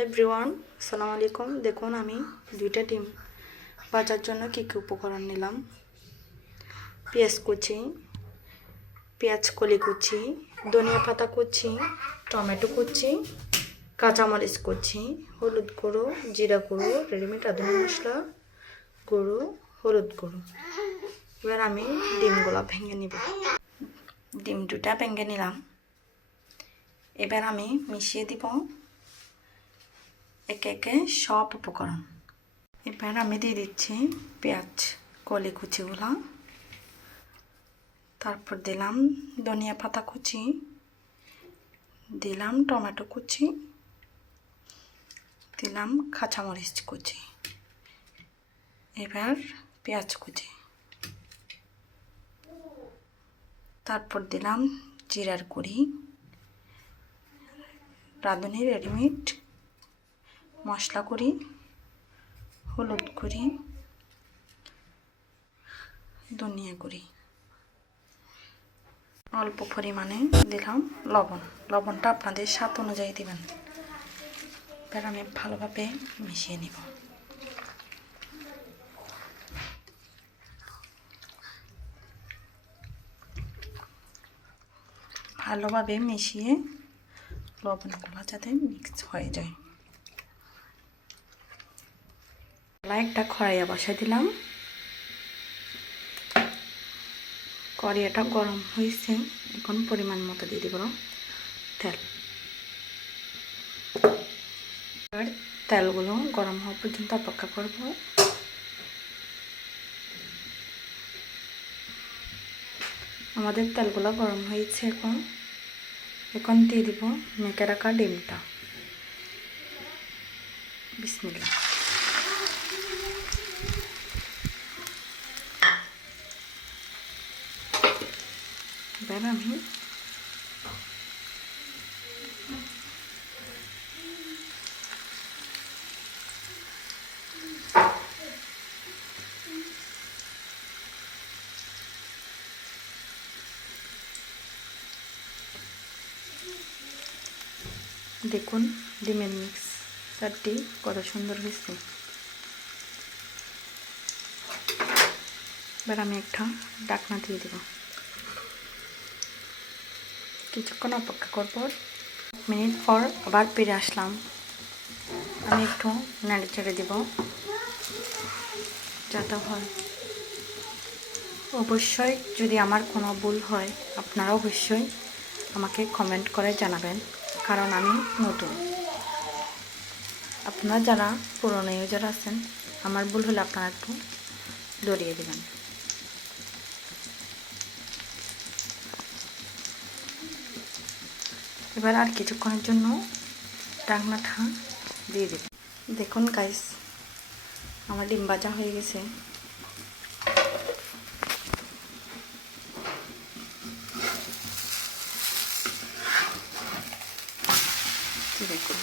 Hello everyone, আসসালামু আলাইকুম। দেখুন আমি দুইটা ডিম ভাজার জন্য কী কী উপকরণ নিলাম। পেঁয়াজ কুচি, পেঁয়াজ কলি কুচি, ধনিয়া পাতা কুচি, টমেটো কুচি, কাঁচামরিচ কুচি, হলুদ গুঁড়ো, জিরা গুঁড়ো, রেডিমেড রাঁধুনি মশলা গুঁড়ো, হলুদ গুঁড়ো। এবার আমি ডিমগুলো ভেঙে নিব। ডিম দুটা ভেঙে নিলাম। এবার আমি মিশিয়ে দিব একে একে সব উপকরণ। এবার আমি দিয়ে দিচ্ছি পেঁয়াজ কলি কুচিগুলো, তারপর দিলাম ধনিয়া পাতা কুচি, দিলাম টমেটো কুচি, দিলাম কাঁচামরিচ কুচি, এবার পেঁয়াজ কুচি, তারপর দিলাম জিরার গুঁড়ি, রাঁধুনি রেডিমেড মশলা গুঁড়ি, হলুদ গুঁড়ি, ধনিয়া গুঁড়ি, অল্প পরিমাণে দিলাম লবণ। লবণটা আপনাদের স্বাদ অনুযায়ী দিবেন। এবার আমি ভালোভাবে মিশিয়ে নিব। ভালোভাবে মিশিয়ে লবণগুলো যাতে মিক্স হয়ে যায়। একটা কড়াইয়া বসাই দিলাম। কড়াইটা গরম হয়েছে, এখন পরিমাণ মতো দিয়ে দিব তেল। আর তেলগুলো গরম হওয়া পর্যন্ত অপেক্ষা করব। আমাদের তেলগুলো গরম হয়েছে, এখন দিয়ে দিব মেখে রাখা ডিমটা। বিসমিল্লাহ। এবার আমি দেখুন ডিমের মিক্সচারটি কত সুন্দর হয়েছে। এবার আমি একটা ঢাকনা দিয়ে দেব। কিছুক্ষণ অপেক্ষা করব। মিনিট পর আবার ফিরে আসলাম। আমি একটু নেড়ে চেড়ে দেব যাতে হয়। অবশ্যই যদি আমার কোনো ভুল হয় আপনারা অবশ্যই আমাকে কমেন্ট করে জানাবেন, কারণ আমি নতুন। আপনারা যারা পুরনো ইউজার আছেন, আমার ভুল হলে আপনারা একটু ধরিয়ে দেবেন। এবার আর কিছুক্ষণের জন্য ঢাকনাটা দিয়ে দেব। দেখুন গাইস, আমার ডিম ভাজা হয়ে গেছে। দেখুন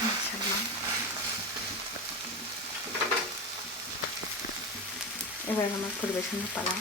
মাশাআল্লাহ। এবার আমার পরিবেশনের পালা।